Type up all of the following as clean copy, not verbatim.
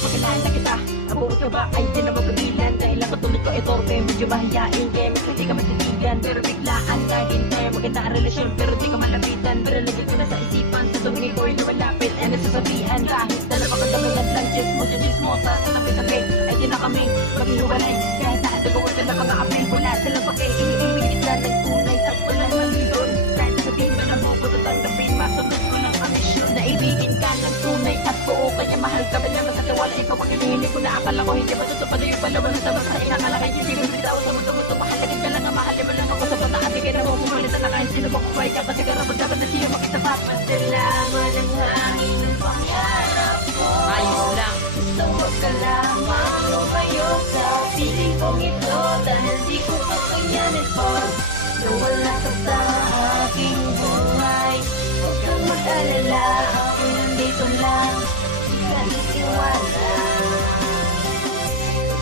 Makilala kita, ako ka ba ay di na magkabilan. Dahil ang katulad ko ay torpe, medyo mahihain. Kaya mas hindi ka matitigan, pero biglaan ka din. Kaya maganda ang relasyon, pero di ka malapitan. Pero lagay ko na sa isipan, sa tumingin ko ay lumalapit. Ay nasasabihan, kahit na napakadamulat lang. Chismosa, sa tabi-tabi ay di na kami maghihiwalay. Kahit nakatagawin ka na mga apel, wala silang pake. Iniibigit na ng tunay at wala malilon. Kahit sabihin mo na mo ko tatanggapin, masunod ko lang ang misyon. Naibigin ka ng tunay at buo, kaya mahal ka. Wala masatiwala, ikaw ang hinihiling ko na akala ko hindi matutupad na yung palawan na tama sa inakala kayo. Hindi mo bitaw sa mundo-mundo, mahalagin ka lang ang mahalin mo lang ako sa pataas. Di ka na mo kumalit na kahit sino mo kumay ka. Kasi karapot dapat na siya makita pa. Padalaman ang hangin ng pangarap ko. Ayos lang. Gusto mo ka lamang lumayo sa piling kong ito. Dahil di ko makayanin pa nawala ka sa aking buhay. Huwag kang mag-alala, ako nandito lang. Di ka nitiwala.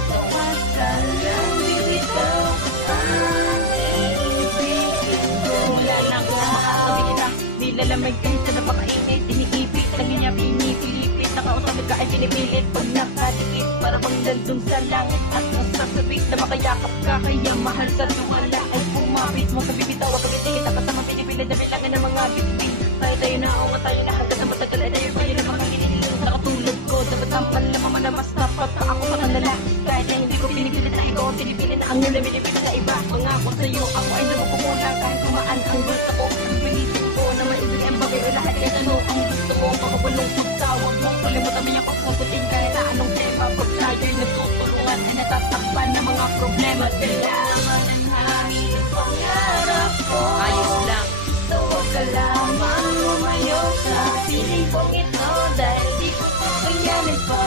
Tawag ka lang, bibitaw ang iibigin ko. Wala lang ko makakasabi kita, nilalamig kahit sa napakainit. Iniipit lang niya, pinipilipit. Nakausapit ka ay pinipilit. Pag nakadikit, para bang nandun sa langit. At nasasabik na makayakap ka, kaya mahal sa tuwala ay pumapit mo sa bibitaw. Pagkiti kita kasama pinipilit na bilangan ng mga bitbit. Tayo na ako, tayo na hanggang na matagal ay tayo kayo na mga hinihiling sa katulad ko. Dapat ang panlaman na mas dapat na ako sa kanila. Kahit na hindi ko pinipilit na ikaw ang pinipilit na ang nila pinipilit na iba. Pangako sa'yo, ako ay namukumula kahit kumaan ang gusto ko. Pinisip ko na maibig ang bagay o lahat kahit ano ang gusto ko. Pagkapulong pagtawag mo, kalimutan mo yung pagsagutin kahit na anong tema. Pag tayo'y nagtutulungan ay natatakpan ng mga problema. Kailangan ng hangin ang pangarap ko. Ayos lang. Huwag ka lamang lumayo sa piling kong ito. Dahil di ko kakayanin pa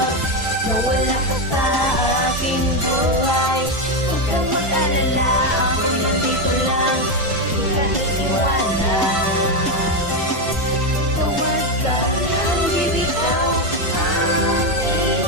nawala ka sa aking buhay. Huwag kang mag-alala, ako nandito lang. Di ka naniwala. Tawag ka lang, bibitaw ang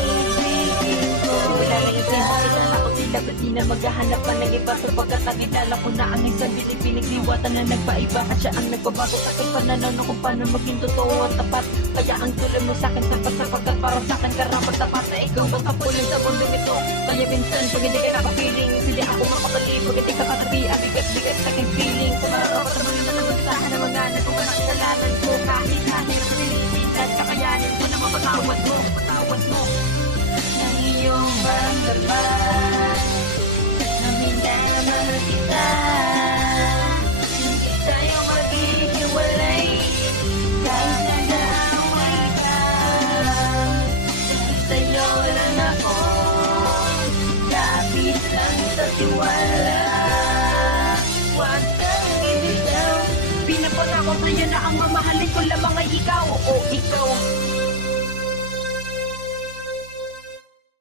iibigin ko. Wala na itinakita ako sila, ba't di na maghahanap pa ng iba? Sapagkat nakilala ko na ang isang binibining liwatan na nagpaiba. At siya ang nagbabago sa aking pananaw kung paano maging totoo at tapat. Kaya ang tulad mo sa'kin tapat, sapagkat para sa'kin karapat tapat na ikaw ang kapulang sa mundo nito. Kaya minsan pag hindi ka nakapiling, hindi ako mapakali. Pag hindi ka katabi, ang bigat-bigat sa aking feeling. Sa marapat naman na nabagsahan ng mga nagkuman ang kasalanan ko. Kahit kahit sa nililin at kakayanin ko na mapatawad mo ng iyong maramdaman. Na minamahal kita, hindi tayo maghihiwalay. Kahit na naaway ka, sa'yo lang ako, lapit lang sa tiwala. Huwag kang ibitaw, pinapangako sa'yo na ang mamahalin ko lamang ay ikaw. O ikaw